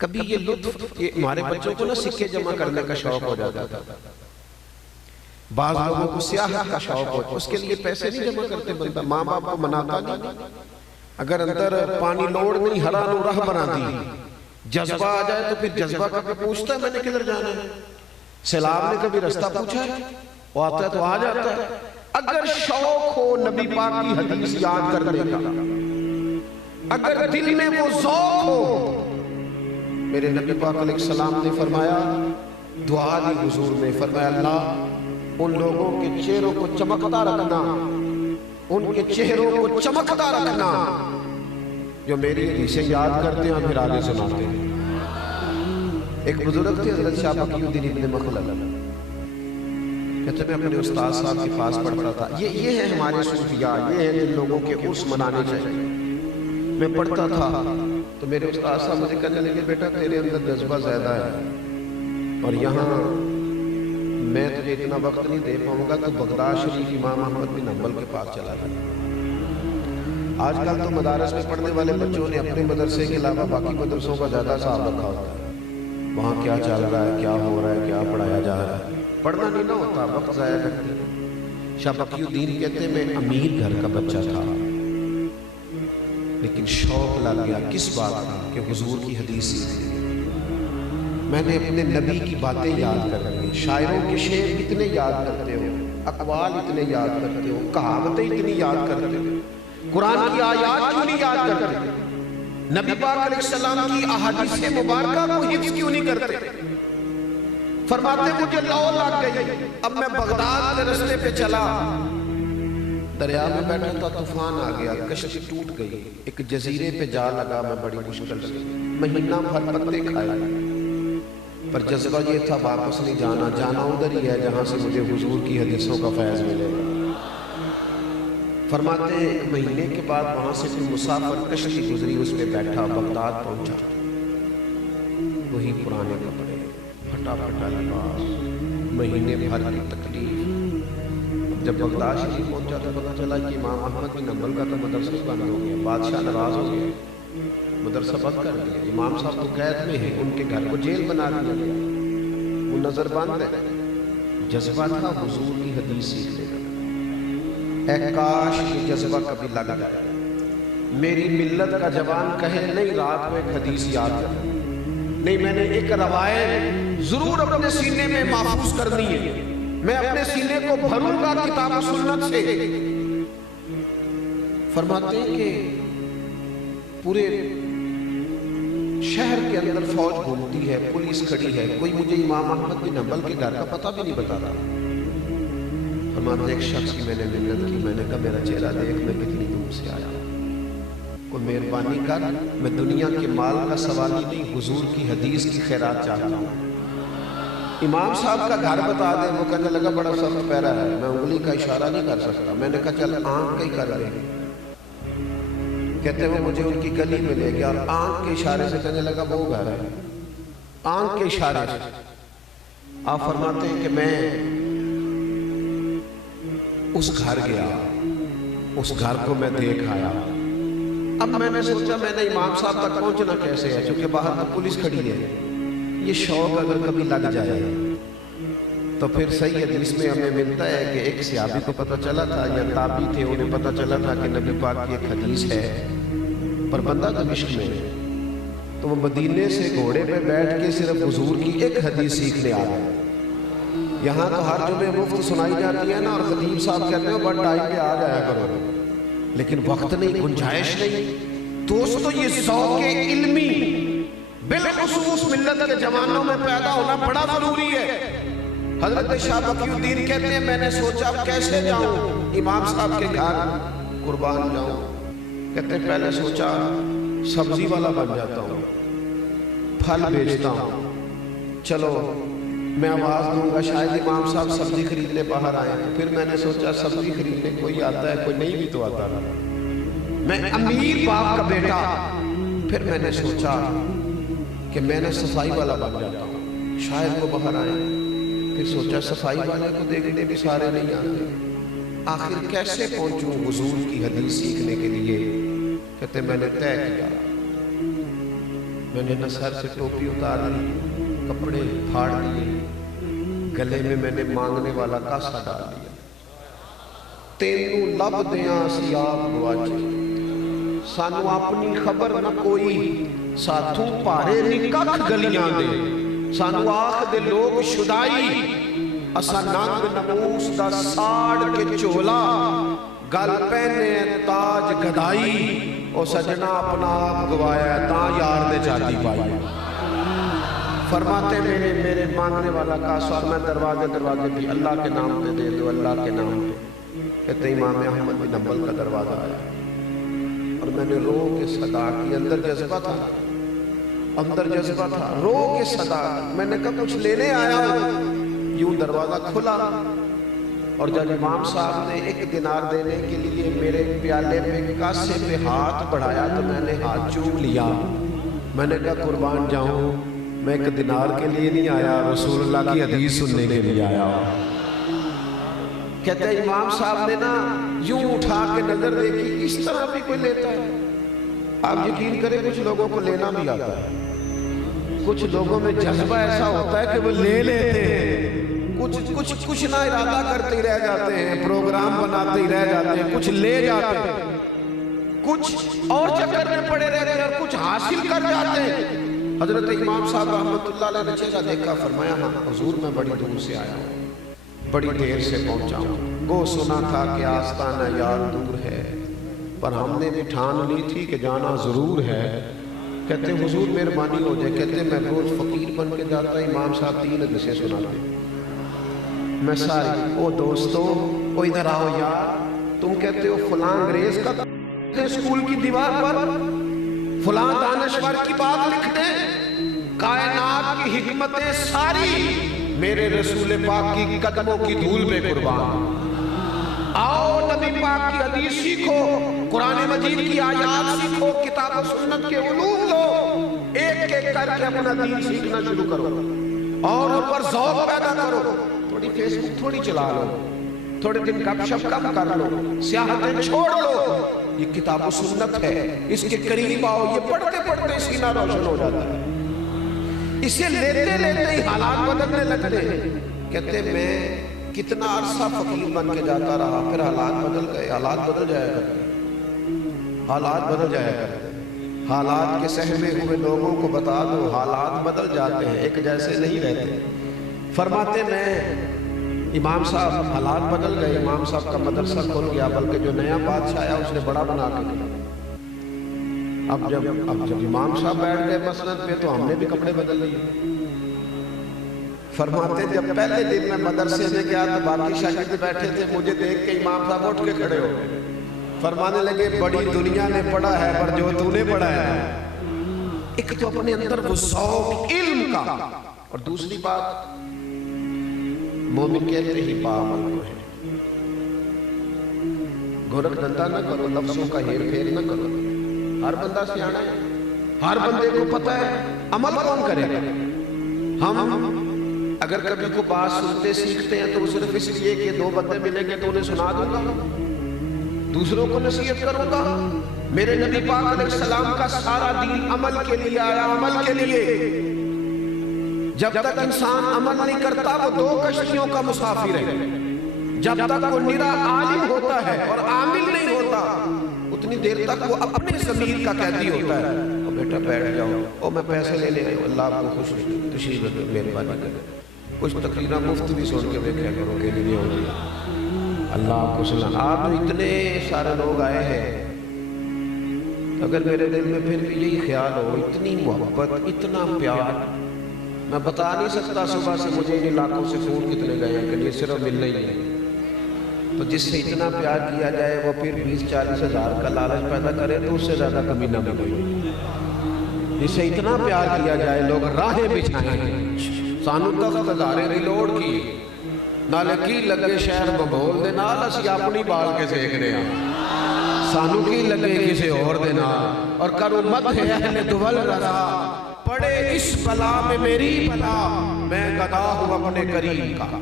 کبھی یہ لطف، یہ ہمارے بچوں کو نا سکے جمع کرنے کا شوق ہو جاتا تھا، بعض لوگوں کو سیاحت کا شوق ہوتا، اس کے لیے پیسے نہیں جمع کرتے بندہ، ماں باپ کو مناتا نہیں، اگر اندر پانی لوڑ نہیں ہرا نو راہ بنا دی، جذبہ آ جائے تو پھر جذبہ کبھی پوچھتا ہے میں نے کدھر جانا ہے، سیلاب نے کبھی رستہ پوچھا ہے، وہ آتا ہے تو آ جاتا ہے۔ اگر شوق ہو نبی پاک کی حدیث یاد کرنے کا، اگر دل میں وہ ذوق ہو، میرے نبی پاک علیہ السلام نے فرمایا، دعا دی حضور میں فرمایا، اللہ ان لوگوں کے چہروں کو چمکتا رکھنا، ان کے چہروں کو چمکتا رکھنا جو میری حدیثیں یاد کرتے ہیں اور پھر آگے سناتے ہیں۔ ایک بزرگ تھے حضرت شاہ بقی الدین ابن مخلد، کہتے میں اپنے استاد صاحب کے پاس پڑھتا تھا، یہ ہے ہمارے صوفیاء، یہ ہیں جن لوگوں کے عرس منانے چاہیے۔ میں پڑھتا تھا تو میرے استاد صاحب مجھے کہنے لگے بیٹا تیرے اندر جذبہ زیادہ ہے اور یہاں میں تجھے اتنا وقت نہیں دے پاؤں گا، تو بغداد شریف امام احمد بن حنبل کے پاس چلا گیا۔ آج کل تو مدارس میں پڑھنے والے بچوں نے اپنے مدرسے کے علاوہ باقی مدرسوں کا زیادہ حساب رکھا ہوتا ہے، وہاں کیا چل رہا ہے، کیا ہو رہا ہے، کیا پڑھایا جا رہا ہے، پڑھنا نہیں نہ ہوتا، وقت ضائع کرتے ہیں۔ شاہ بقی الدین کہتے ہیں میں امیر گھر کا بچہ تھا لیکن شوق لگ گیا کس بات کا کہ حضور کی حدیث سیکھی، میں نے اپنے نبی کی باتیں یاد کر لی، شاعروں کے شعر کتنے یاد کرتے ہو، اقوال اتنے یاد کرتے ہو، کہاوتیں اتنی یاد کرتے ہو، قرآن کی آیات کیوں نہیں یاد کرتے، نبی پاک علیہ السلام کی احادیث مبارکہ کو حفظ کیوں نہیں کرتے؟ فرماتے مجھے لو لگ گئی، اب میں بغداد کے رستے پہ چلا، دریا میں بیٹھا تھا، طوفان آ گیا، کشتی ٹوٹ گئی، ایک جزیرے پہ جا لگا میں بڑی مشکل سے، مہینہ بھر پتے کھائے، پر جذبہ یہ تھا واپس نہیں جانا، جانا ادھر ہی ہے جہاں سے مجھے حضور کی حدیثوں کا فیض ملے گا۔ فرماتے ہیں ایک مہینے کے بعد وہاں سے کوئی مسافر کشتی گزری، اس پہ بیٹھا، بغداد پہنچا، وہی پرانے کپڑے، پھٹا پھٹا لباس، مہینے بھر کی تکلیف۔ جب بغداد شریف پہنچا تو پتہ چلا کہ امام احمد بن حنبل کا تو مدرسہ بند ہو گیا، بادشاہ ناراض ہو گیا، مدرسہ بند کر دیا، امام صاحب تو قید میں ہیں، ان کے گھر کو جیل بنا دیا گیا، وہ نظر بند ہے۔ جذبہ تھا حضور کی حدیث سیکھنے کا، اے کاش یہ جذبہ کبھی لگ جائے، میری ملت کا جوان کہے نہیں رات میں ایک حدیث یاد کر، نہیں میں نے ایک روایت ضرور اپنے سینے میں محفوظ کرنی ہے، میں اپنے سینے کو بھروں گا کتاب و سنت سے۔ فرماتے ہیں کہ پورے شہر کے اندر فوج گھومتی ہے، پولیس کھڑی ہے، کوئی مجھے امام احمد بن حنبل کے گھر کا پتہ بھی نہیں بتاتا۔ فرماتے ایک شخص کی میں نے منت کی، میں نے کہا میرا چہرہ دیکھ میں کتنی دور سے آیا، کوئی مہربانی کر، میں دنیا کے مال کا سوال ہی نہیں، حضور کی حدیث کی خیرات چاہتا ہوں۔ امام صاحب کا گھر بتا دے، وہ کہنے لگا بڑا سخت پیرا ہے، میں انگلی کا اشارہ نہیں کر سکتا، میں نے کہا چل آنکھ کا ہی کر لے، کہتے وہ مجھے ان کی گلی میں لے گیا اور آنکھ کے اشارے سے کہنے لگا وہ گھر ہے، آنکھ کے اشارے سے۔ آپ فرماتے ہیں کہ میں اس گھر گیا، اس گھر کو میں دیکھ آیا، اب میں نے سوچا میں نے امام صاحب تک پہنچنا کیسے ہے، چونکہ باہر تو پولیس کھڑی ہے، یہ شوق اگر کبھی لگ جائے تو پھر صحیح حدیث میں ہمیں ملتا ہے کہ ایک صحابی کو پتہ چلا تھا یا تابعی تھے، انہیں پتہ چلا تھا کہ نبی پاک کی ایک حدیث ہے، پر بندہ دمشق میں ہے، تو وہ مدینے سے گھوڑے پہ بیٹھ کے صرف حضور کی ایک حدیث سیکھنے آ گئے۔ یہاں تو ہر جمعے مفت سنائی جاتی ہے نا، اور خطیب صاحب کہتے ہیں بٹ ٹائم پہ آ جایا کرو، لیکن وقت نہیں، گنجائش نہیں۔ دوستو یہ ذوق علمی بالخصوص ملت کے جوانوں میں پیدا ہونا بڑا ضروری ہے۔ حضرت شاہ بقی الدین کہتے ہیں میں نے سوچا کیسے جاؤں امام صاحب کے گھر قربان جاؤں، کہتے ہیں پہلے سوچا سبزی والا بن جاتا ہوں، پھل بیچتا ہوں، چلو میں آواز دوں گا شاید امام صاحب سبزی خریدنے باہر آئے، پھر میں نے سوچا سبزی خریدنے کوئی آتا ہے کوئی نہیں بھی تو آتا ہے، میں امیر باپ کا بیٹا، پھر میں نے سوچا کہ میں نے صفائی والا بن جاتا ہوں، شاید وہ باہر آئے، پھر سوچا صفائی والے کو دیکھنے بھی سارے نہیں آتے، آخر کیسے پہنچوں حضور کی حدیث سیکھنے کے لیے؟ کہتے میں نے طے کیا میں نے نہ سر سے ٹوپی اتار لی، کپڑے پھاڑ لیے، گلے میں میں نے مانگنے والا کاسا ڈال دیا۔ تینوں لب دیاں سی آپ گواچے، سانو اپنی خبر نہ کوئی، ساتھوں پارے نی ککھ گلیاں دے، سانو آخ دے لوگ شدائی، اسا ننگ نموس دا ساڑ کے چولا، گل پہنے تاج گدائی، او سجنا اپنا آپ گوایا تاں یار دے جاتی پائی۔ فرماتے میرے مانگنے والا کاسا، اور میں دروازے بھی اللہ کے نام پہ دے دو، اللہ کے نام پہ۔ کہتے امام احمد بن حنبل کا دروازہ آیا اور میں نے رو کے صدا کی، اندر جذبہ تھا، رو کے صدا، میں نے کہا کچھ لینے آیا ہوں، یوں دروازہ کھلا، اور جب امام صاحب نے 1 دینار دینے کے لیے میرے پیالے پہ کاسے پہ ہاتھ بڑھایا تو میں نے ہاتھ چوم لیا۔ میں نے کہا قربان جاؤں، میں 1 دینار کے لیے نہیں آیا، رسول اللہ کی حدیث سننے کے لیے آیا۔ کہتے ہیں امام صاحب نے نا یوں اٹھا کے نظر دیکھی، اس طرح بھی کوئی لیتا ہے؟ آپ یقین کریں کچھ لوگوں کو لینا بھی آتا ہے، کچھ لوگوں میں جذبہ ایسا ہوتا ہے کہ وہ لے لیتے ہیں، کچھ نہ ارادہ کرتے ہی رہ جاتے ہیں، پروگرام بناتے ہی رہ جاتے ہیں، کچھ لے جاتے ہیں، کچھ اور چکر میں پڑے رہتے ہیں اور کچھ حاصل کر جاتے ہیں۔ حضرت امام صاحب رحمۃ اللہ علیہ نے چہرہ دیکھا، فرمایا ہاں حضور میں بڑی دور سے آیا ہوں، بڑی دیر سے پہنچا ہوں، گو سنا تھا کہ آستانہ یار دور ہے، پر ہم نے بھی ٹھان لی تھی کہ جانا ضرور ہے۔ کہتے حضور مہربانی ہو جائے، کہتے میں روز فقیر بن کے جاتا، امام صاحب 3 حدیثیں سناتے، میں ساری، او دوستو او ادھر آؤ یار، تم کہتے ہو فلاں انگریز کا اسکول کی دیوار پر فلاں دانشور کی بات لکھ دیں، کائنات کی حکمتیں ساری میرے رسول پاک کی قدموں کی دھول پہ قربان۔ آؤ نبی پاک کی حدیث سیکھو، قرآن مجید کی آیات سیکھو، کتاب و سنت کے علوم لو، ایک ایک کر کے اپنا دین سیکھنا شروع کرو اور ان پر ذوق پیدا کرو۔ تھوڑی فیس بک تھوڑی چلا لو، تھوڑے دن گپ شپ کم کر لو، سیاحتیں چھوڑ لو، یہ کتاب و سنت ہے، اس کے قریب آؤ، یہ پڑھتے پڑھتے سینہ روشن ہو جاتا ہے، اسے لیتے لیتے ہی حالات بدلنے لگتے ہیں۔ کہتے میں کتنا عرصہ فقیر بن کے جاتا رہا، پھر حالات بدل گئے، حالات بدل جایا کرتے، حالات بدل جایا کرتے، حالات کے سہمے ہوئے لوگوں کو بتا دو حالات بدل جاتے ہیں، ایک جیسے نہیں رہتے۔ فرماتے میں امام صاحب حالات بدل گئے، امام صاحب کا مدرسہ کھل گیا، بلکہ جو نیا بادشاہ آیا اس نے بڑا بنا کے دیا۔ اب جب امام صاحب بیٹھ گئے مسند پہ تو ہم نے بھی کپڑے بدل لیے۔ فرماتے جب پہلے دن میں مدرسے میں گیا تو باقی شاگرد بیٹھے تھے، مجھے دیکھ کے امام صاحب اٹھ کے کھڑے ہو گئے، فرمانے لگے بڑی دنیا نے پڑھا ہے پر جو تو نے پڑھا ہے، ایک تو اپنے اندر وہ ذوق علم کا، اور دوسری بات مومن کہتے ہی باعمل کو ہے، گورکھ دھندا نہ کرو، لفظوں کا ہیر پھیر نہ کرو، ہر بندہ سیانا ہے، ہر بندے کو پتہ ہے، عمل کون کرے گا؟ ہم اگر کبھی کو بات سنتے سیکھتے ہیں تو صرف اس لیے کہ 2 بندے ملیں گے تو انہیں سنا دوں گا، دوسروں کو نصیحت کروں گا۔ میرے نبی پاک علیہ السلام کا سارا دین عمل کے لیے آیا، عمل کے لیے۔ جب تک انسان عمل نہیں کرتا وہ 2 کشتیوں کا مسافر ہے، جب تک وہ نرا عالم ہوتا ہے اور عامل نہیں ہوتا اتنی دیر تک وہ اپنے ضمیر کا قیدی ہوتا ہے۔ او بیٹا بیٹھ جاؤ، او میں پیسے لے لے، اللہ آپ کو خوش تشریف رکھے، مہربانی کرے، کچھ تقریرہ مفت بھی سن کے دیکھا کرو کہ نہیں ہوگی، اللہ آپ کو سنا۔ آپ تو اتنے سارے لوگ آئے ہیں، اگر میرے دل میں پھر بھی یہی خیال ہو، اتنی محبت، اتنا پیار، میں بتا نہیں سکتا صبح سے مجھے ان علاقوں سے فون کتنے گئے ہیں کہ یہ صرف ملنا ہی ہے۔ تو جس سے اتنا پیار کیا جائے وہ پھر 20-40 ہزار کا لالچ پیدا کرے تو اس سے زیادہ کمی نہ ملے۔ جس سے اتنا پیار کیا جائے لوگ راہیں بچھائیں، سانو تخت ہزارے ریلوڑ کی نالے کی لگے شہر ببول دے نال اسی اپنی بال کے سیکھنے ہیں، سانو کی لگے کسے اور دے نال، اور کرو مت ہے اہل دول رضا، پڑے اس بلا میں میری بلا، میں گدا ہوں اپنے کریم کا،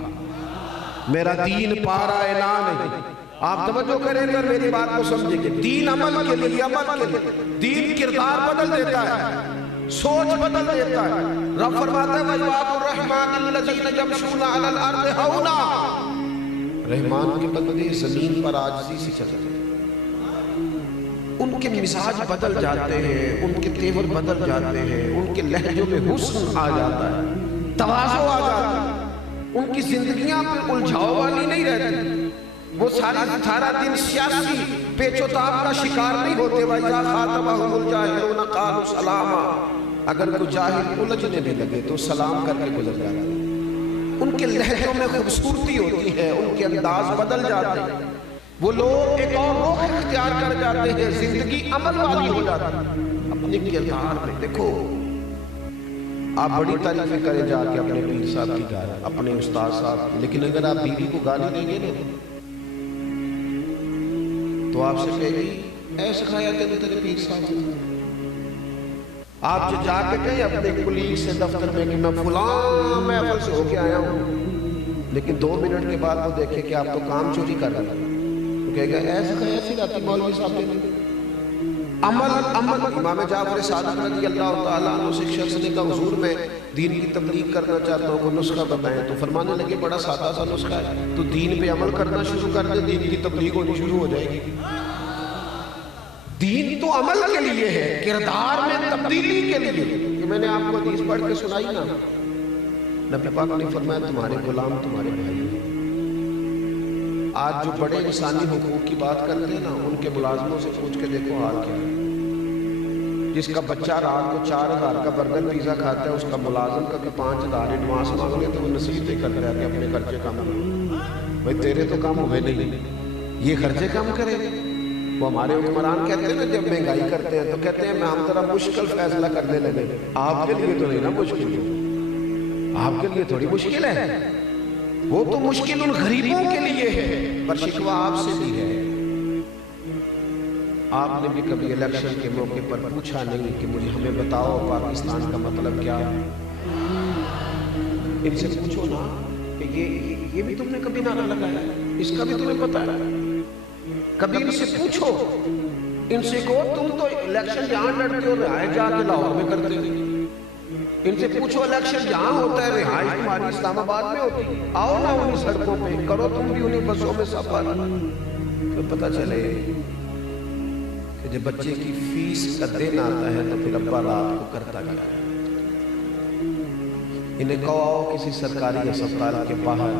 میرا دین پارا اعلان ہے۔ آپ توجہ کریں اگر میری بات کو سمجھیں گے، دین عمل کے لیے، عمل کے لیے، دین کردار بدل دیتا ہے۔ سوچ بدل دیتا ہے. رب فرماتا ہے وَعِبَادُ الرَّحْمَنِ الَّذِينَ يَمْشُونَ عَلَى الْأَرْضِ هَوْنًا. رحمان کے بندے زمین پر عاجزی سے چلتے ہیں. ان کے مزاج بدل جاتے ہیں, ان کے تیور بدل جاتے ہیں, ان کے لہجوں میں حسن آ جاتا ہے, تواضع آ جاتا ہے. ان کی زندگیاں پہ الجھاؤ والی نہیں رہتی. وہ سارا دن سیاسی پیچ و تاب کا شکار نہیں ہوتے. وَإِذَا خَاطَبَهُمُ الْجَاهِلُونَ قَالُوا سَلَامًا. اگر کوئی جاہل الجھنے بھی لگے تو سلام کر کے گزر جاتے ہیں. ان کے لہجوں میں خوبصورتی ہوتی ہے, ان کے انداز بدل جاتے ہیں. وہ لوگ ایک اور روح اختیار کر جاتے ہیں, زندگی عمل والی ہو جاتی ہے. اپنے کردار میں دیکھو, آپ بڑی تعریفیں کریں جا کے اپنے پیر صاحب کی گالی, اپنے استاد صاحب کی, لیکن اگر آپ بیوی کو گالی دیں گے نا تو آپ سے کہے گی اے سکھایا تیرے پیر صاحب نے. آپ جو جا کے کہیں اپنے کلیگ سے دفتر میں کہ میں فلاں محفل سے ہو کے آیا ہوں, لیکن 2 منٹ کے بعد وہ دیکھے کہ آپ تو کام چوری کر رہے ہیں, تو کہے گا ایسا کہیں ایسی راتی مولوی صاحب نے. عمل امام جعفر صادق رضی اللہ تعالیٰ عنہ سے ایک شخص نے کہا حضور میں دین کی تبلیغ کرنا چاہتا ہوں, کوئی نسخہ بتائیں. تو فرمانے لگے بڑا سادہ سا نسخہ ہے, تو دین پہ عمل کرنا شروع کر دے, دین کی تبلیغ ہونی شروع ہو جائے گی. دین تو عمل کے لیے ہے, کردار میں تبدیلی کے لیے. کہ میں نے آپ کو حدیث پڑھ کے سنائی نا, نبی پاک نے فرمایا تمہارے غلام تمہارے بھائی ہیں. آج جو بڑے انسانی حقوق کی بات کرتے ہیں نا, ان کے ملازموں سے پوچھ کے دیکھو حال کیا ہے. جس کا بچہ رات کو 4000 کا برگر پیزا کھاتا ہے, اس کا ملازم کا کہ 5000 ایڈوانس مانگ لے تو وہ نصیحتیں کرتا ہے کہ اپنے خرچے کم کرو. بھائی تیرے تو کم ہوئے نہیں, یہ خرچے کم کرے. وہ ہمارے حکمران کہتے ہیں نا جب مہنگائی کرتے ہیں تو کہتے ہیں میں ہم ذرا مشکل فیصلہ کرنے لگے. آپ کے لیے تو نہیں نا مشکل, آپ کے لیے تھوڑی مشکل ہے, وہ تو مشکل ان غریبوں کے لیے ہے. پر شکوہ آپ سے بھی ہے. آپ نے بھی کبھی الیکشن کے موقع پر پوچھا نہیں کہ مجھے ہمیں بتاؤ پاکستان کا مطلب کیا ہے. ان سے پوچھو نا کہ یہ بھی تم نے کبھی نعرہ لگایا ہے, اس کا بھی تمہیں پتا ہے. کبھی ان سے پوچھو, ان سے کہو تم تو الیکشن جہاں لڑتے ہو رہائش جا کے لاہور میں کرتے ہو. ان سے پوچھو الیکشن جہاں ہوتا ہے رہائش تمہاری اسلام آباد میں ہوتی, آؤ نا انہیں سڑکوں پہ, کرو تم بھی انہیں بسوں میں سفر, پھر پتہ چلے کہ جب بچے کی فیس کا دن آتا ہے تو پھر ابا رات کو کرتا گیا. انہیں کہو آؤ کسی سرکاری اسپتال کے باہر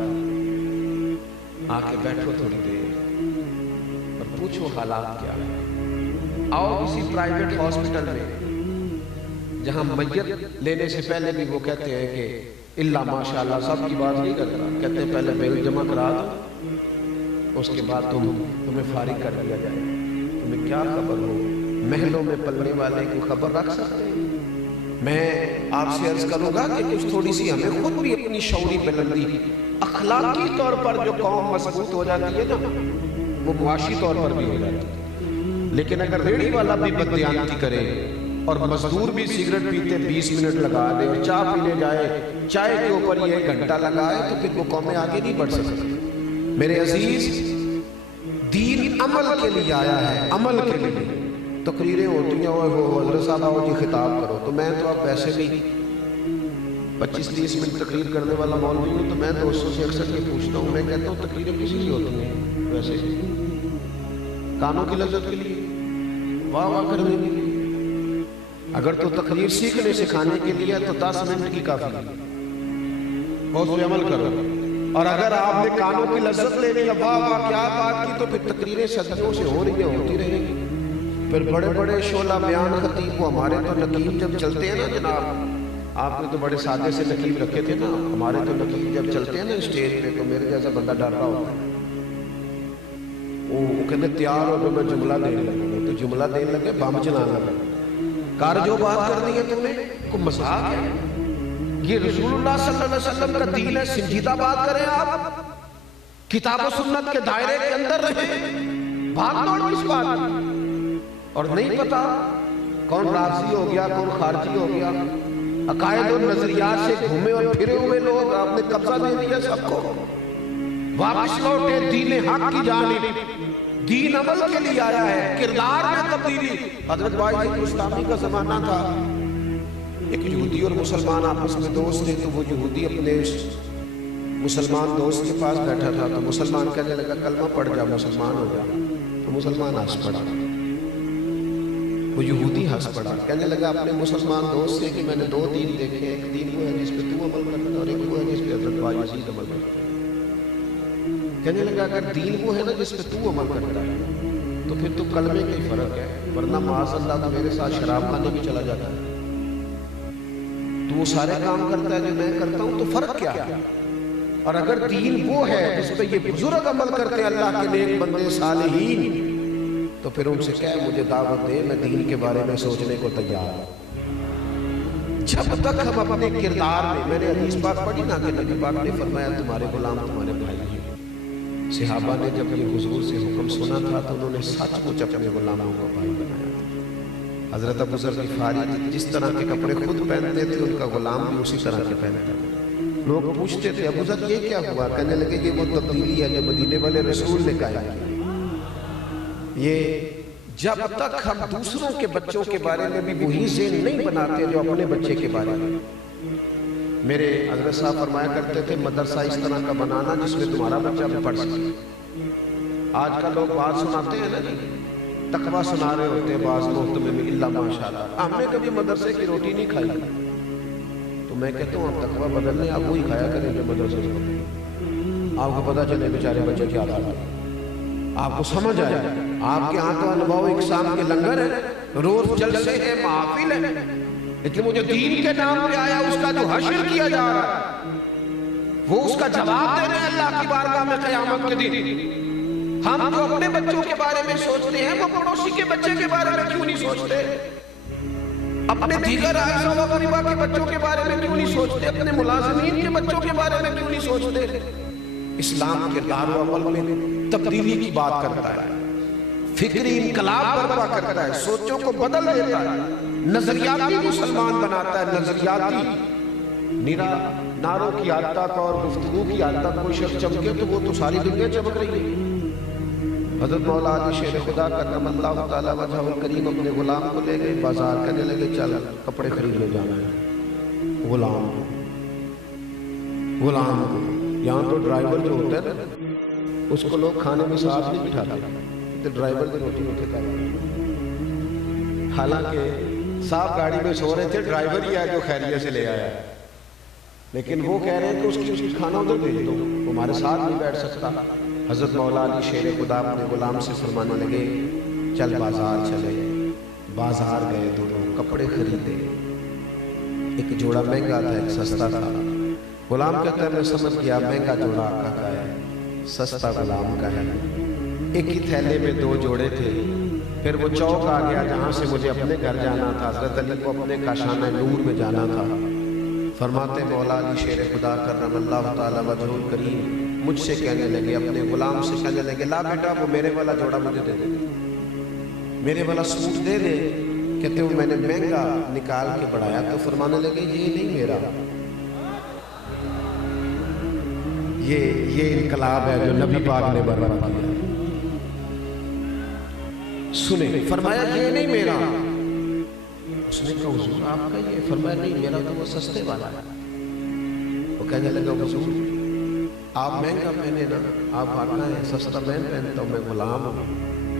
آ کے بیٹھو تھوڑی دیر اور پوچھو حالات کیا ہے. آؤ کسی پرائیویٹ ہاسپٹل میں جہاں میت لینے سے پہلے بھی وہ کہتے ہیں کہ اللہ ماشاءاللہ سب کی بات نہیں کرتا, کہتے ہیں پہلے بل جمع کرا دو, اس کے بعد تمہیں فارغ کر دیا جائے. تمہیں کیا خبر ہو, محلوں میں پلنے والے کو خبر رکھ سکتے ہیں. میں آپ سے عرض کروں گا کہ کچھ تھوڑی سی ہمیں خود بھی اپنی شعوری بلندی, اخلاقی طور پر جو قوم مضبوط ہو جاتی ہے نا وہ معاشی طور پر بھی ہو جاتی ہے. لیکن اگر ریڑھی والا بھی بددیانتی کرے اور مزدور بھی سگریٹ پیتے 20 منٹ لگا دے اور چائے پینے جائے چائے کے اوپر یہ 1 گھنٹہ لگائے تو پھر وہ قومیں آگے نہیں بڑھ سکتی. میرے عزیز, دین عمل کے لیے آیا ہے, عمل کے لیے. تقریریں ہوتی ہیں وہ حضرت صاحب آؤ جی خطاب کرو, تو میں تو اب ویسے بھی 25-30 منٹ تقریر کرنے والا مولوی ہوں, تو میں دوستوں سے اکثر یہ پوچھتا ہوں, میں کہتا ہوں تقریریں کسی لیے ہوتی ہیں ویسے کانوں کی لذت کے لیے, واہ واہ کرنے کے لیے. اگر تو تقریر سیکھنے سکھانے کے لیے تو 10 منٹ کی کافی ہے, اور اس پہ عمل کرو. اور اگر آپ نے کانوں کی لذت لینے یا واہ واہ کیا بات کی تو پھر تقریریں صدیوں سے ہو رہی ہیں, ہوتی رہیں گی. پھر بڑے بڑے شعلہ بیان خطیب, وہ ہمارے تو نقیب جب چلتے ہیں نا جناب, آپ نے تو بڑے سادے سے نقیب رکھے تھے نا, ہمارے تو نقیب جب چلتے ہیں نا اسٹیج پہ تو میرے جیسا بندہ ڈر رہا ہوتا ہے. وہ کہتے تیار ہو تو میں جملہ دینے لگا, تو جملہ دینے لگے بم چلانے لگا. کار جو بات کر دی ہے تم نے کوئی مذاق ہے؟ یہ رسول اللہ صلی اللہ علیہ وسلم کا دین ہے, سنجیدہ بات کریں آپ, کتاب و سنت کے دائرے کے اندر رہیں, بھاگ دوڑ کس بات. اور نہیں پتا کون رافضی ہو گیا کون خارجی ہو گیا, عقائد و نظریات سے گھومے اور پھرے ہوئے لوگ, آپ نے قبضہ دے دیا سب کو. واپس لوٹے دین حق کی جانب. دین عمل کے لیے آیا ہے, کردار میں تبدیلی. حضرت بائی بستامی کا زمانہ تھا, ایک یہودی اور مسلمان آپس میں دوست تھے، تو وہ یہودی اپنے مسلمان دوست کے پاس بیٹھا تھا، تو مسلمان کہنے لگا کلمہ پڑھ جا، مسلمان ہو جا، تو مسلمان ہنس پڑا، وہ یہودی ہنس پڑا، کہنے لگا اپنے مسلمان دوست سے کہ میں نے دو دین دیکھے، ایک دین وہ ہے جس پہ تو عمل کرتا ہے اور ایک وہ ہے جس پہ حضرت باجید عمل کرتا ہے۔ کہنے لگا اگر دین وہ ہے نا جس پہ تو عمل کرتا ہے تو پھر تو کلمے کا ہی فرق ہے، ورنہ معاذ اللہ تو میرے ساتھ شراب کھانے بھی چلا جاتا ہے، تو وہ سارے کام کرتا ہے جو میں کرتا ہوں، تو فرق کیا ہے؟ اور اگر دین وہ ہے جس پہ یہ بزرگ عمل کرتے ہیں اللہ کے نیک بندے صالحین، تو پھر ان سے کہے مجھے دعوت دے، میں دین کے بارے میں سوچنے کو تیار ہوں۔ جب تک ہم اپنے کردار میں نے حدیث پاک پڑھی نا کہ نبی پاک نے فرمایا تمہارے غلام تمہارے بھائی ہیں۔ صحابہ نے جب یہ حضور سے حکم سنا تھا تو انہوں نے سچ مچ اپنے غلاموں کو بھائی بنایا تھا۔ حضرت ابو ذر غفاری جس طرح کے کپڑے خود پہنتے تھے ان کا غلام بھی اسی طرح کے پہنتا تھا۔ لوگ پوچھتے تھے ابو ذر یہ کیا ہوا؟ کہنے لگے یہ وہ تبدیلی ہے جو مدینے والے رسول نے قائم کی۔ یہ جب تک ہم دوسروں کے بچوں کے بارے میں بھی وہی ذہن نہیں بناتے جو اپنے بچے کے بارے میں۔ میرے حضرت صاحب فرمایا کرتے تھے مدرسہ اس طرح کا بنانا جس میں تمہارا بچہ بھی پڑھ سکے۔ آج کل لوگ بات سناتے ہیں نا جی، تقویٰ سنا رہے ہوتے ہیں بعض محتمے میں، اللہ ماشاءاللہ ہم نے کبھی مدرسے کی روٹی نہیں کھائی، تو میں کہتا ہوں آپ تقویٰ بدلنے آپ وہی کھایا کریں جو مدرسے سے ہوتے، آپ کو پتہ چلے بیچارے بچے کیا کھاتے ہیں، آپ کو سمجھ آئے۔ آپ کے ہاں تو انباؤ اقسام کے لنگر ہیں، روز جلسے ہیں، محافل ہیں، لیکن وہ جو دین کے نام پہ آیا اس کا جو حشر کیا جا رہا ہے وہ اس کا جواب دے رہے ہیں اللہ کی بارگاہ میں قیامت کے دن۔ ہم جو اپنے بچوں کے بارے میں سوچتے ہیں وہ پڑوسی کے بچے کے بارے میں کیوں نہیں سوچتے؟ اپنے دیگر اعزاء و اقرباء کے بچوں کے بارے میں کیوں نہیں سوچتے؟ اپنے ملازمین کے بچوں کے بارے میں کیوں نہیں سوچتے؟ اسلام کردار و عمل میں تبدیلی کی بات کرتا ہے، فکری انقلاب برپا کرتا ہے، سوچوں کو بدل دیتا ہے، نظریاتی مسلمان بناتا ہے۔ نظریاتی نعروں کی حد تک اور گفتگو کی حد تک کوئی شخص چمکے تو وہ تو ساری دنیا چمک رہی ہے۔ حضرت مولا علی شیر خدا کرم اللہ تعالیٰ وجہ الکریم اپنے غلام کو لے گئے بازار، کہنے لگے چل کپڑے خریدنے جانا ہے۔ غلام کو یہاں تو ڈرائیور جو ہوتا ہے نا اس کو لوگ کھانے میں ساتھ نہیں بٹھاتے، تو ڈرائیور کی روٹی اٹھے کر، حالانکہ صاحب گاڑی میں سو رہے تھے، ڈرائیور ہی ہے جو خیریت سے لے آیا ہے، لیکن وہ کہہ رہے ہیں کہ اس کی کھانا ادھر بھیج دو، ہمارے ساتھ نہیں بیٹھ سکتا۔ حضرت مولا علی شیر خدا اپنے غلام سے فرمانے لگے چل بازار چلے۔ بازار گئے، دونوں کپڑے خریدے، ایک جوڑا مہنگا تھا ایک سستا تھا۔ غلام کہتا ہے میں سمجھ گیا مہنگا جوڑا آقا کا ہے، سستا غلام کا ہے۔ ایک ہی تھیلے میں دو جوڑے تھے۔ پھر وہ چوک آ گیا جہاں سے مجھے اپنے گھر جانا تھا، حضرت علی کو اپنے کاشانہ نور میں جانا تھا۔ فرماتے مولا علی شیر خدا کرم اللہ تعالیٰ وجہ الکریم مجھ سے کہنے لگے، اپنے غلام سے کہنے لگے لا بیٹا وہ میرے والا جوڑا مجھے دے دے، میرے والا سوٹ دے دے۔ کہتے ہوں میں نے مہنگا نکال کے بڑھایا، تو فرمانے لگے یہ نہیں میرا، یہ انقلاب ہے جو نبی پاک نے برپا کیا۔ سنیں، فرمایا یہ نہیں میرا۔ اس نے کہا حضور آپ کا یہ؟ فرمایا نہیں میرا تو وہ سستے والا ہے۔ وہ کہنے لگا حضور آپ مہنگا پہنے نا، آپ آقا ہیں، سستا میں پہنتا ہوں، میں غلام ہوں۔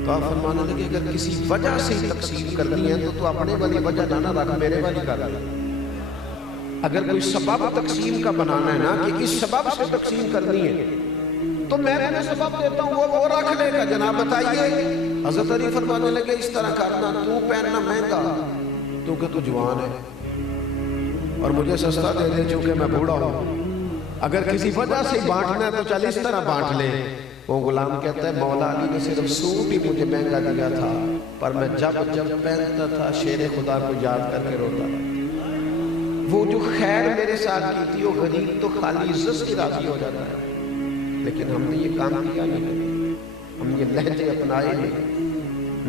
تو آپ فرمانے لگے اگر کسی وجہ سے تقسیم کرنی ہے تو اپنے والی وجہ نہ رکھ، میرے والی کر لے۔ اگر کوئی سبب تقسیم کا بنانا ہے نا کہ اس سبب سے تقسیم کرنی ہے تو میں تمہیں سبب دیتا ہوں، وہ رکھ لے گا۔ جناب بتائیے، حضرت علی فرمانے لگے اس طرح کرنا، تو پہننا مہنگا کیونکہ تو جوان ہے اور مجھے سستا دے دے چونکہ میں بوڑھا ہوں۔ اگر کسی وجہ سے بانٹنا ہے تو چل اس طرح بانٹ لے۔ وہ غلام کہتا ہے مولا علی نے صرف سوٹ ہی مجھے مہنگا دیا تھا، پر میں جب پہنتا تھا شیر خدا کو یاد کر کے روتا تھا۔ وہ جو خیر میرے ساتھ کی تھی وہ غریب تو خالی عزت سے راضی ہو جاتا ہے، لیکن ہم نے یہ کام کیا نہیں، ہم یہ لہجے اپنائے نہیں۔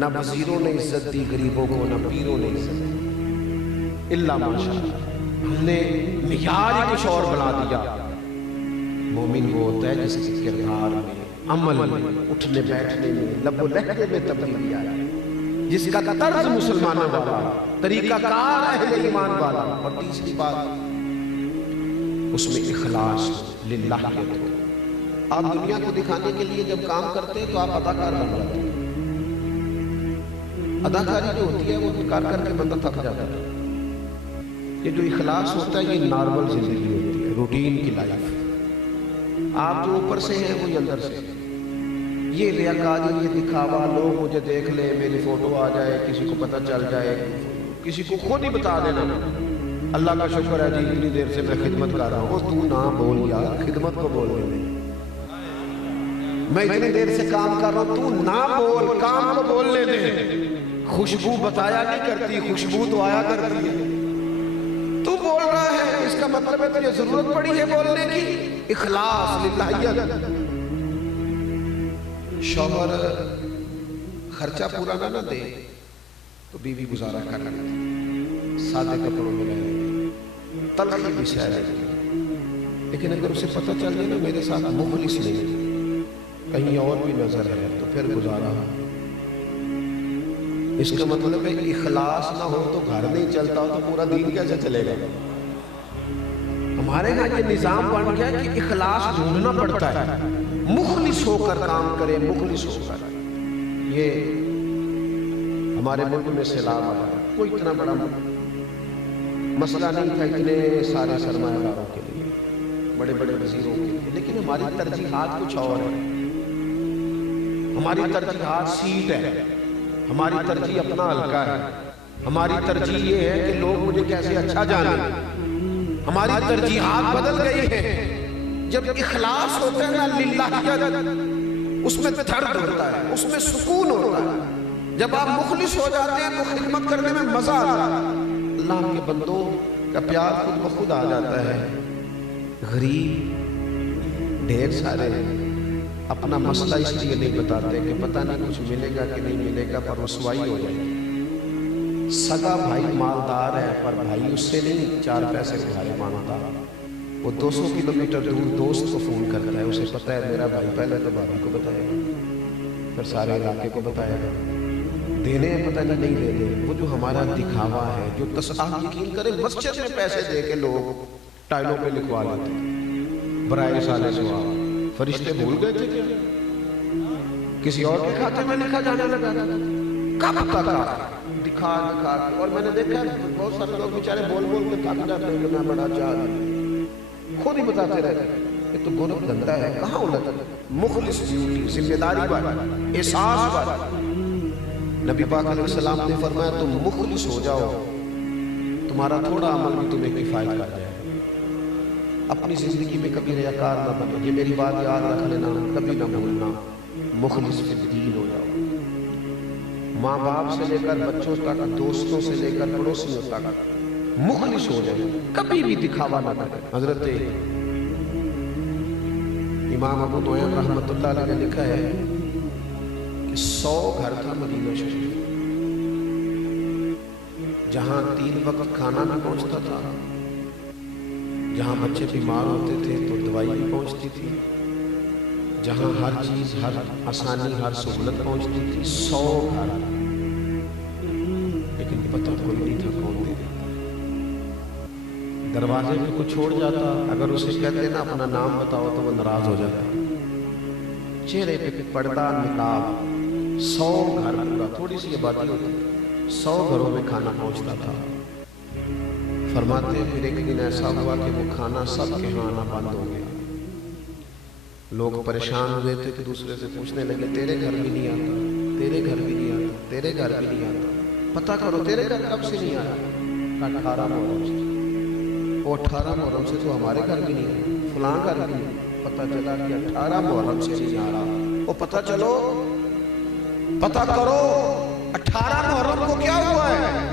نہ وزیروں نے عزت دی غریبوں کو، نہ پیروں نے عزت دی، اللہ ماشاءاللہ ہم نے معیار ہی کچھ اور بنا دیا۔ مومن وہ ہوتا ہے جس کے کردار میں، عمل میں، اٹھنے بیٹھنے میں، لب و لہجے میں تبدیلی آئے۔ جس کا طرز مسلمانوں والا، طریقہ کار اہل ایمان والا، اور تیسری بات اس میں اخلاص للہیت ہو۔ آپ دنیا کو دکھانے کے لیے جب کام کرتے ہیں تو آپ اداکار بن جاتے ہیں۔ اداکاری جو ہوتی ہے وہ کر کر کے بندہ تھک جاتا ہے۔ یہ جو اخلاص ہوتا ہے یہ نارمل زندگی ہوتی ہے، روٹین کی لائف۔ آپ جو اوپر سے ہیں وہی اندر سے۔ یہ ریاکاری، یہ دکھاوا، لوگ مجھے دیکھ لیں، میری فوٹو آ جائے، کسی کو پتہ چل جائے، کسی کو خود ہی بتا دینا اللہ کا شکر ہے جی اتنی دیر سے میں خدمت کر رہا ہوں۔ تو نہ بول یار، خدمت کو بول دے۔ میں اتنی دیر سے کام کر رہا ہوں، تو نہ بول، کام کو بولنے دے۔ خوشبو بتایا نہیں کرتی، خوشبو تو آیا کرتی ہے۔ تو بول رہا ہے، اس کا مطلب ہے تجھے ضرورت پڑی ہے بولنے کی۔ اخلاص للہیت۔ شوہر خرچہ پورا نہ دے تو بیوی گزارا کر لگتی، سادے کپڑوں میں رہے، تلخی بھی سہ لیتی۔ لیکن اگر اسے پتہ چل جائے نا میرے ساتھ مخلص نہیں، کہیں اور بھی نظر ہے، تو پھر گزارا۔ اس کا مطلب ہے اخلاص نہ ہو تو گھر نہیں چلتا، ہو تو پورا دین کیسے چلے گا؟ ہمارے ہاں یہ نظام بن گیا کہ اخلاص ڈھونڈنا پڑتا ہے، مخلص ہو کر کام کرے، مخلص ہو کر۔ یہ ہمارے ملک میں سیلاب آیا، کوئی اتنا بڑا مسئلہ نہیں تھا اتنے سارے سرمایہ داروں کے لیے، بڑے بڑے وزیروں کے لیے، لیکن ہماری ترجیحات کچھ اور ہے۔ ہماری ترجیحات سیٹ ہے، ہماری ترجیح اپنا حلقہ ہے، ہماری ترجیح یہ ہے کہ لوگ مجھے کیسے اچھا جانے۔ ہماری ترجیحات بدل گئی ہیں۔ جب اخلاص ہوتا ہے نا للہیت، اس میں درد ہوتا ہے، اس میں سکون ہوتا ہے۔ جب آپ مخلص ہو جاتے ہیں تو خدمت کرنے میں مزہ آتا ہے۔ اللہ کے بندوں کا پیار خود بخود آ جاتا ہے۔ غریب ڈھیر سارے اپنا مسئلہ اس لیے نہیں بتاتے کہ پتہ نہیں کچھ ملے گا کہ نہیں ملے گا، پر رسوائی ہو جائے گی۔ سگا بھائی مالدار ہے پر بھائی اس سے نہیں 4 پیسے ادھارے مانگتا، وہ 200 کلومیٹر دور دوست کو فون کرتا ہے، اسے پتہ ہے میرا بھائی پہلے تو بھائی کو بتائے گا، پھر سارے علاقے کو بتائے گا، دینے پتہ نہیں دے دے۔ وہ جو ہمارا دکھاوا ہے، جو آپ یقین کریں مسجد میں پیسے دے کے لوگ ٹائلوں پہ لکھوا لیتے ہیں برائے سالے ثواب۔ فرشتے بھول گئے تھے کیا؟ کسی اور کے کھاتے میں لکھا جانے لگا تھا، کب تک دکھا دکھا کے۔ اور میں نے دیکھا بہت سارے لوگ بیچارے بول بول کے تھک جاتے ہیں کہ میں بڑا چاہ، خود ہی بتاتے رہتے ہیں یہ تو گناہ گندا ہے۔ کہاں ہوتا ہے مخلص ڈیوٹی، ذمہ داری والا، احساس والا۔ نبی پاک علیہ السلام نے فرمایا تم مخلص ہو جاؤ، تمہارا تھوڑا عمل بھی تمہیں کفایت کر جائے۔ اپنی زندگی میں کبھی ریاکار نہ بنے، یہ میری بات یاد رکھ لینا، کبھی نہ بھولنا۔ مخلص فی الدین ہو جاؤ، ماں باپ سے لے کر بچوں تک، دوستوں سے لے کر پڑوسیوں تک مخلص ہو جائے، کبھی بھی دکھاوا نہ کرے۔ حضرت امام ابو نعیم رحمۃ اللہ علیہ نے لکھا ہے کہ 100 گھر تھا مدینہ شریف، جہاں 3 وقت کھانا بھی پہنچتا تھا، جہاں بچے بیمار ہوتے تھے تو دوائی بھی پہنچتی تھی، جہاں ہر چیز، ہر آسانی، ہر سہولت پہنچتی تھی۔ 100 گھر، لیکن پتہ کوئی نہیں تھا کون دے دیتا۔ دروازے پہ کوئی چھوڑ جاتا، اگر اسے کہتے نا اپنا نام بتاؤ تو وہ ناراض ہو جاتا۔ چہرے پہ پردہ نقاب، 100 گھر پورا، تھوڑی سی آبادی ہوتی، 100 گھروں میں کھانا پہنچتا تھا۔ فرماتے پھر ایک دن ایسا ہوا کہ وہ کھانا سب کے ہاں آنا بند ہو گیا۔ لوگ پریشان ہوئے تھے کہ دوسرے سے پوچھنے لگے تیرے گھر بھی نہیں آتا، تیرے گھر بھی نہیں آتا، تیرے گھر بھی نہیں آتا، پتہ کرو تیرے گھر کب سے نہیں آیا؟ 18 محرم سے۔ وہ 18 محرم سے تو ہمارے گھر بھی نہیں آیا، فلاں گھر بھی نہیں۔ پتہ چلا کہ 18 محرم سے نہیں آ رہا۔ وہ پتہ چلو، پتہ کرو 18 محرم کو کیا ہوا ہے؟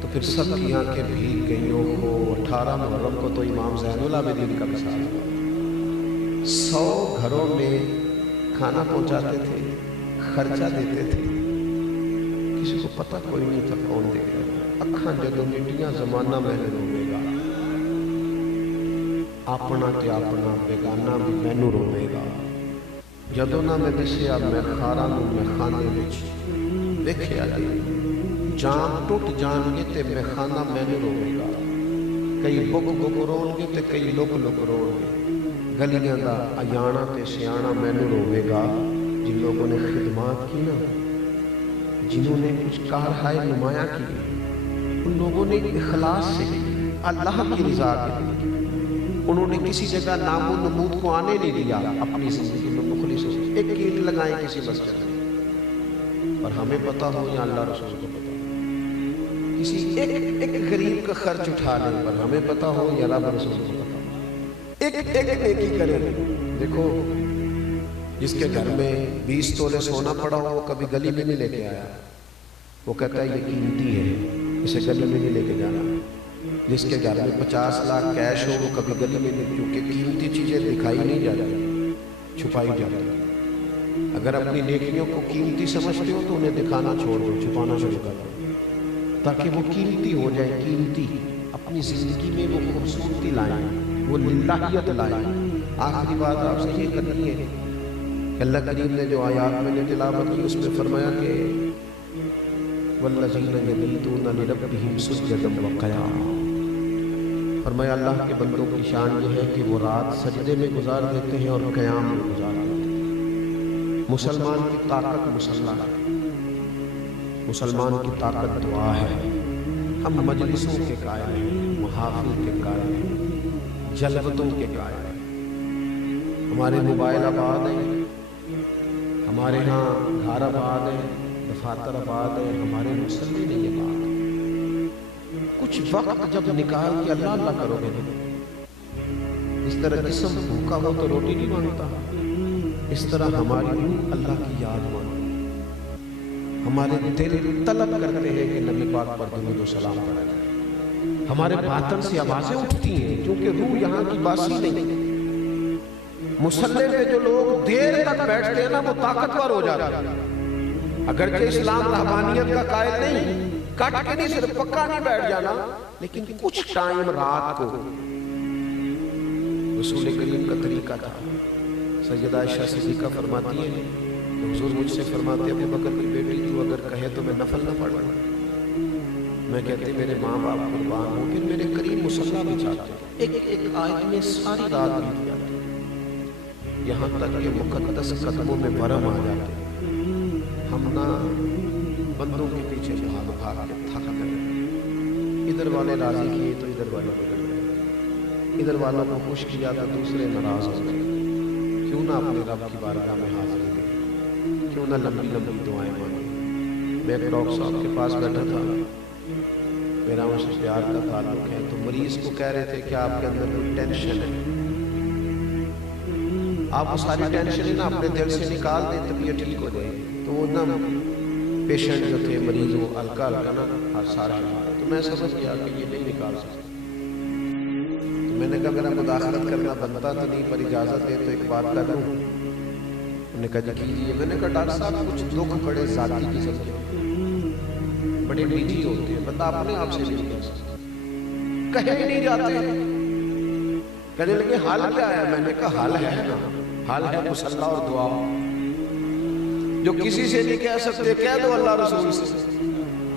تو پھر سب کی آنکھیں بھیگ گئیں۔ اوہو 18 محرم کو تو امام زین العابدین کا وصال ہوا۔ 100 گھروں میں کھانا پہنچاتے تھے، خرچہ دیتے تھے، کسی کو پتہ کوئی نہیں تھا کون دے گا۔ اکھاں جدوں میٹیاں زمانہ مینوں روے گا، اپنا تے اپنا بیگانہ بھی مینوں روے گا۔ جدوں نہ میں دسیا میں خاراں نوں میں خانے وچ دیکھے آجی جان ٹوٹ جان گے تے میں خانہ میں نے روے گا کئی بک بک رون گے تے کئی لک لک رون گے گلیاں دا ایانا تے سیانا میں نے روے گا جن لوگوں نے خدمات کی نا جنہوں نے کچھ کارہائے نمایاں کی ان لوگوں نے اخلاص سے اللہ کی رضا کے لیے انہوں نے کسی جگہ نام و نمود کو آنے نہیں دیا اپنی زندگی میں مخلص ہو ایک کیٹ لگائیں کسی مسجد میں پر ہمیں پتا ہو یا اللہ رسول کو پتا ہو کسی ایک غریب کا خرچ اٹھا لیں پر ہمیں پتا ہو یا رب رسول کو پتا ہو ایک نیکی کریں دیکھو جس کے گھر میں 20 تولے سونا پڑا ہو وہ کبھی گلی میں نہیں لے کے آیا وہ کہتا ہے یہ قیمتی ہے اسے گلی میں نہیں لے کے جانا جس کے گھر میں 50 لاکھ کیش ہو وہ کبھی گلی میں نہیں کیونکہ قیمتی چیزیں دکھائی نہیں جاتی چھپائی جاتی اگر اپنی نیکیوں کو قیمتی سمجھتے ہو تو انہیں دکھانا چھوڑ دو چھپانا شروع کر دو تاکہ وہ قیمتی ہو جائے قیمتی اپنی زندگی میں وہ خوبصورتی لائیں وہ للہیت لائیں آخری بات آپ سے یہ کرنی ہے کہ اللہ کریم نے جو آیات میں نے تلاوت کی اس میں فرمایا کہ وَالَّذِينَ يَبِيتُونَ لِرَبِّهِمْ سُجَّدًا وَقِيَامًا فرمایا اللہ کے بندوں کی شان یہ ہے کہ وہ رات سجدے میں گزار دیتے ہیں اور قیام میں گزار دیتے ہیں مسلمان کی طاقت مسلح ہے مسلمان کی طاقت دعا ہے ہم مجلسوں کے قائل ہیں محافل کے قائل ہیں جلوتوں کے قائل ہیں ہمارے موبائل آباد ہیں ہمارے ہاں گھر آباد ہیں دفاتر آباد ہے ہمارے مسلم نہیں یہ بات کچھ وقت جب نکال کے اللہ اللہ کرو گے اس طرح جسم بھوکا ہو تو روٹی نہیں مانگتا اس طرح ہماری روح اللہ کی یاد مانگتی ہمارے دل طلب کرتے ہیں کہ نبی پاک پر درود و سلام پڑھا جائے ہمارے باطن سے آوازیں اٹھتی ہیں کیونکہ روح یہاں کی باسی نہیں مصلی پہ جو لوگ دیر تک بیٹھتے ہیں نا وہ طاقتور ہو جاتا ہے اگرچہ اسلام رہبانیت کا قائل نہیں کٹ کے نہیں صرف پکا نہیں بیٹھ جانا لیکن کچھ ٹائم رات کو رسول کریم کا طریقہ تھا سیدہ عائشہ صدیقہ فرماتی ہے کہ حضور مجھ سے فرماتے ابو بکر کی بیٹی تو اگر کہے تو میں نفل نہ پڑھ میں کہتے میرے ماں باپ قربان ہوں پھر میرے قریب مصلی بچھاتے ایک آیت میں ساری رات بیت جاتی یہاں تک کہ مقدس قدموں میں برم آ جاتے ہم نہ بندوں کے پیچھے بھاگ کے تھک گئے ادھر والے راضی کیے تو ادھر والے بگڑ گئے ادھر والوں کو خوش کیا تو دوسرے ناراض ہو گئے کیوں نہ اپنے رب کی بارگاہ میں حاضری دیں کیوں نہ لمبی لمبی دعائیں مانگیں میں ایک ڈاکٹر صاحب کے پاس بیٹھا تھا میرا ان سے پیار کا تعلق ہے تو مریض کو کہہ رہے تھے کہ آپ کے اندر کوئی ٹینشن ہے آپ وہ ساری ٹینشن نا اپنے دل سے نکال دیں طبیعت ٹھیک ہو جائے تو وہ نا پیشنٹ جو تھے مریض وہ ہلکا ہلکا نا سارا تو میں سمجھ گیا کہ یہ نہیں نکال سکتا تو میں نے کہا میرا مداخلت کرنا بنتا تو نہیں پر اجازت ہے تو ایک بات کر لوں انہوں نے کہا جی کیجیے میں نے کہا ڈاکٹر صاحب کچھ دکھ بڑے ذاتی قسم کے بڑے نجی ہوتے ہیں بندہ اپنے آپ سے نہیں کر سکتا کہیں نہیں جاتے کہنے لگے حال کیا ہے میں نے کہا حال ہے نا حال ہے مصلی اور دعا جو کسی سے نہیں کہہ سکتے کہہ دو اللہ رسول سے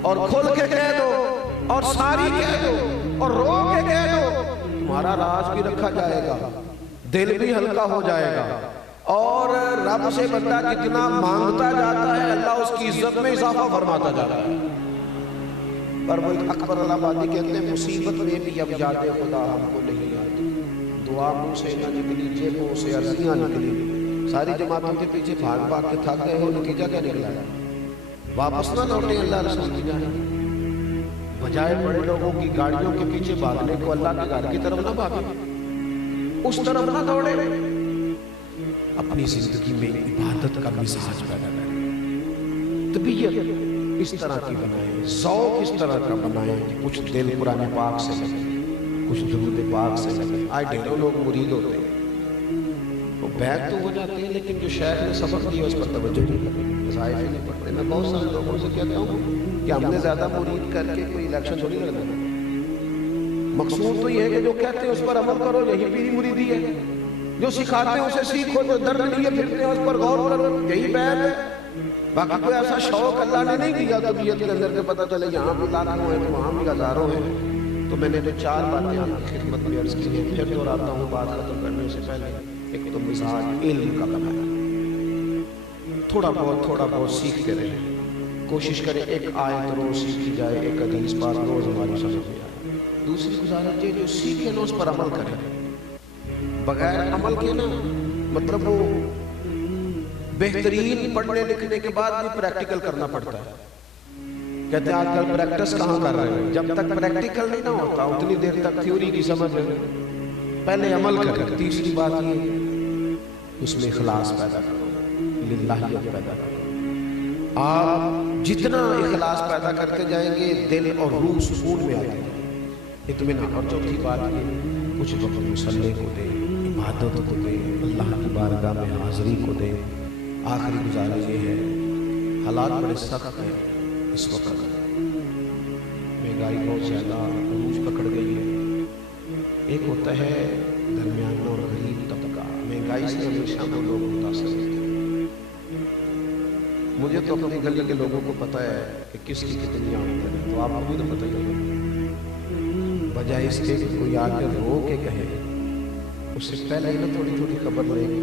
اور کھل کے کہہ دو اور ساری کہہ دو اور رو کے کہہ دو تمہارا راز بھی رکھا جائے گا دل بھی ہلکا ہو جائے گا اور رب سے بندہ جتنا مانگتا جاتا ہے اللہ اس کی عزت میں اضافہ فرماتا جاتا ہے پر وہ ایک اکبر آبادی کہتے ہیں مصیبت میں بھی اب یاد خدا ہم کو نہیں آتی دعا منہ سے نہ نکلی جیبوں سے عرضیاں نکلی ساری جماعتوں کے پیچھے بھاگ بھاگ کے تھک گئے ہو نتیجہ کیا نکلا ہے واپس نہ لوٹے اللہ رسول کی جانب بجائے بڑے لوگوں کی گاڑیوں کے پیچھے بھاگنے کو اللہ کے گھر کی طرف نہ بھاگے اس طرف نہ دوڑے اپنی زندگی میں عبادت کا مزاج پیدا کریں طبیعت اس طرح کی بنائیں ذوق اس طرح کا بنائیں کہ کچھ دل قرآن پاک سے لگے کچھ درود پاک سے لگے آئے ڈھیروں لوگ مرید ہوتے ہیں وہ بیگ تو ہو جاتے ہیں لیکن جو شیخ نے سبق دیا اس پر توجہ نہیں کرتے وظائف نہیں پڑھتے میں بہت سارے لوگوں سے کہتا ہوں کہ ہم نے زیادہ مرید کر کے کوئی الیکشن تھوڑی لڑنا مقصود تو یہ ہے کہ جو کہتے ہیں اس پر عمل کرو یہی پیری مریدی ہے جو سکھاتے ہیں اسے سیکھو جو درد لیے پھرتے ہیں اس پر غور کرو یہی بیعت ہے باقی کوئی ایسا شوق اللہ نے نہیں دیا طبیعت کے اندر کہ پتہ چلے یہاں بھی لاکھوں ہیں تو وہاں بھی ہزاروں ہیں. تو میں نے جو 4 باتیں آپ کی خدمت میں عرض کی ہیں، پھر دہراتا ہوں بات ختم کرنے سے پہلے. ایک تو مزاج علم کا بنایا، تھوڑا بہت سیکھتے رہیں. کوشش کریں ایک آیت روز سیکھی جائے، ایک حدیث پاک روز ہماری سمجھ میں آئے. دوسری گزارش یہ جو سیکھیں نا اس پر عمل کریں. بغیر عمل کے نا مطلب وہ بہترین پڑھنے لکھنے کے بعد بھی پریکٹیکل کرنا پڑتا ہے. کہتے ہیں آج کل پریکٹس کہاں کر رہے ہیں؟ جب تک پریکٹیکل نہیں نہ ہوتا اتنی دیر تک تھیوری کی سمجھ رہے ہیں. پہلے عمل کریں. تیسری بات یہ اس میں اخلاص پیدا کرو، للہیت پیدا کرو. آپ جتنا اخلاص پیدا کرتے جائیں گے دل اور روح سکون میں آتے ہیں، اطمینان. اور چوتھی بات یہ کچھ وقت مصلی کو دیں، عبادت کو دیں، اللہ کی بارگاہ میں حاضری کو دیں. آخری گزارش یہ ہے، حالات بڑے سخت ہیں اس وقت. مہنگائی بہت زیادہ عروج پکڑ گئی ہے. ایک ہوتا ہے درمیانہ اور غریب طبقہ. مہنگائی سے ہمیشہ وہ لوگ متاثر ہوتے ہیں. مجھے تو اپنی گلی کے لوگوں کو پتہ ہے کہ کس کی کتنی آمدن ہے، تو آپ کو بھی تو پتہ ہی ہوگا. بجائے اس کے کہ کوئی آ کے رو کے کہے، اس سے پہلے ہی نا تھوڑی خبر لے گی.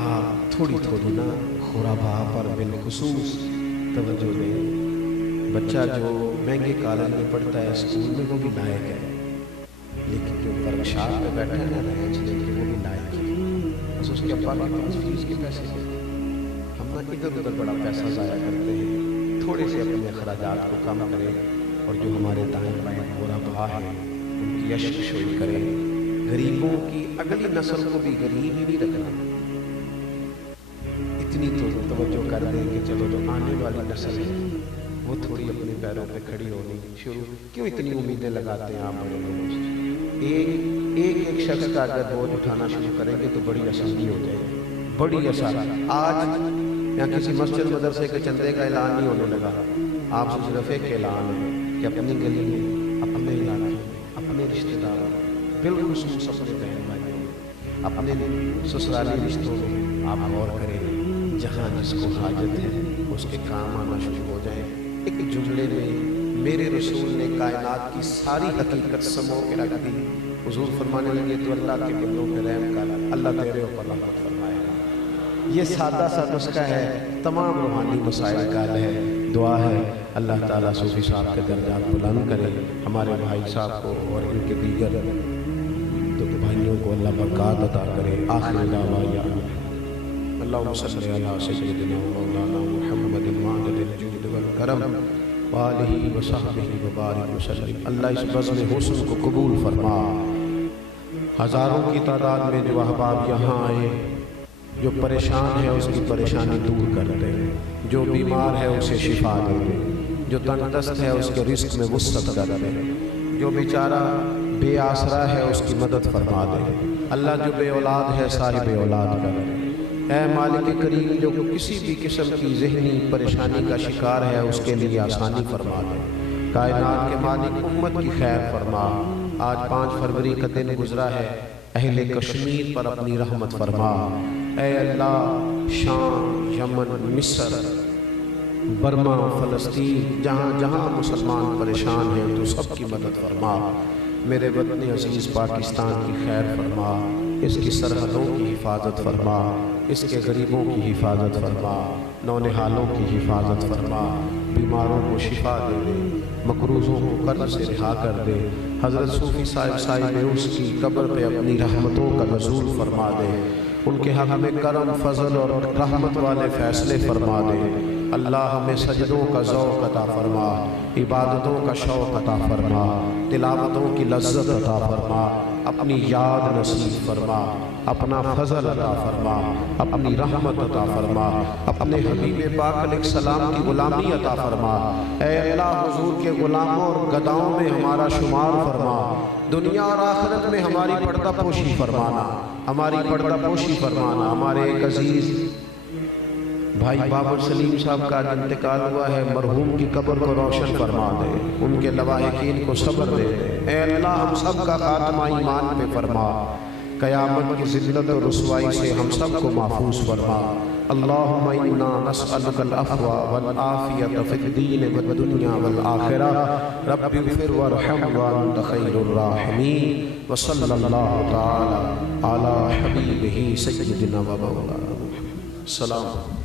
آپ تھوڑی نا خرابہ پر بالخصوص توجہ دیں. بچہ جو مہنگے کالج میں پڑھتا ہے اسکول میں وہ بھی لائق ہے، لیکن جو ورکشاپ پہ بیٹھا ہے نا رینچ لے کے وہ بھی لائق ہے. بس اس کے ابا کے پاس فیس کے پیسے ہیں. ہم نا ادھر ادھر بڑا پیسہ ضائع کرتے ہیں. تھوڑے سے اپنے اخراجات کو کم کریں، اور جو ہمارے دائیں بائیں غربا ہیں ان کی یشک شوئی کریں. غریبوں کی اگلی نسل کو بھی غریب ہی نہیں رکھنا. اتنی تو توجہ کر دیں کہ چلو جو آنے والی نسل ہے وہ تھوڑی اپنے پیروں پہ کھڑی ہونی شروع. کیوں اتنی امیدیں لگاتے ہیں آپ بڑے لوگوں سے؟ ایک شخص کا اگر بوجھ اٹھانا شروع کریں گے تو بڑی آسانی ہو جائے گی. بڑی آسانی. آج یہاں کسی مسجد مدرسے کے چندے کا اعلان نہیں ہونے لگا. آپ سے صرف ایک اعلان ہے کہ اپنی گلی میں، اپنے علاقے میں، اپنے رشتہ داروں، بالخصوص اپنے بہن بھائیوں میں، اپنے سسرالی رشتوں میں آپ غور کریں. جہاں جس کو حاجت ہے اس کے کام آنا شروع ہو جائیں. ایک جملے میں میرے رسول نے کائنات کی ساری حقیقت سمو کے رکھ دی. حضور فرمانے لگے تو اللہ کے بندوں پہ رحم کر، اللہ تیرے اوپر رحمت فرمائے گا. یہ سادہ سا نسخہ ہے، تمام روحانی مسائل کا حل ہے. دعا ہے اللہ تعالیٰ صوفی صاحب کے درجات بلند کرے، ہمارے بھائی صاحب کو اور ان کے دیگر بھائیوں کو اللہ برکات عطا کرے. آخر دعوانا اللہم صلی علی سیدنا مولانا محمد معدد الجود والکرم وآلہ وصحبہ وبارک وسلم. اللہ اس بزم حسن کو قبول فرما. ہزاروں کی تعداد میں جو احباب یہاں آئے، جو پریشان ہے اس کی پریشانی دور کر دے، جو بیمار ہے اسے شفا دے دے، جو تنگ دست ہے اس کے رزق میں وسعت کر دے، جو بیچارہ بے آسرا ہے اس کی مدد فرما دے. اللہ جو بے اولاد ہے صاحب اولاد کر دے. اے مالک کریم جو کسی بھی قسم کی ذہنی پریشانی کا شکار ہے اس کے لیے آسانی فرما دے. کائنات کے مالک امت کی خیر فرما. آج 5 فروری کا دن گزرا ہے، اہل کشمیر پر اپنی رحمت فرما. اے اللہ شام، یمن، مصر، برما، فلسطین، جہاں جہاں مسلمان پریشان ہیں تو سب کی مدد فرما. میرے وطن عزیز پاکستان کی خیر فرما. اس کی سرحدوں کی حفاظت فرما، اس کے غریبوں کی حفاظت فرما، نونہالوں کی حفاظت فرما. بیماروں کو شفا دے دے، مقروضوں کو قرض سے رہا کر دے. حضرت صوفی صاحب اس کی قبر پہ اپنی رحمتوں کا نزول فرما دے. ان کے حق میں کرم، فضل اور رحمت والے فیصلے فرما دے. اللہ ہمیں سجدوں کا ذوق عطا فرما، عبادتوں کا شوق عطا فرما، تلاوتوں کی لذت عطا فرما. اپنی یاد نصیب فرما، اپنا فضل عطا فرما، اپنی رحمت عطا فرما، اپنے حبیب پاک علیہ السلام کی غلامی عطا فرما. اے اللہ حضور کے غلاموں اور گداؤں میں ہمارا شمار فرما. دنیا اور آخرت میں ہماری پردہ پوشی فرمانا، ہماری پردہ پوشی فرمانا. ہمارے ایک عزیز بھائی بابر سلیم صاحب کا انتقال ہوا ہے، مرحوم کی قبر کو روشن فرما دے، ان کے لواحقین کو صبر دے دے. اے اللہ ہم سب کا خاتمہ ایمان پہ فرما. قیامت کی ذلت اور رسوائی سے ہم سب کو محفوظ فرما. اللہم انا نسألک العفو والعافیت فی الدین والدنیا والآخرہ رب اغفر وارحم وانت خیر الراحمین وصلی اللہ تعالی علی حبیبہ سیدنا و مولانا. السلام.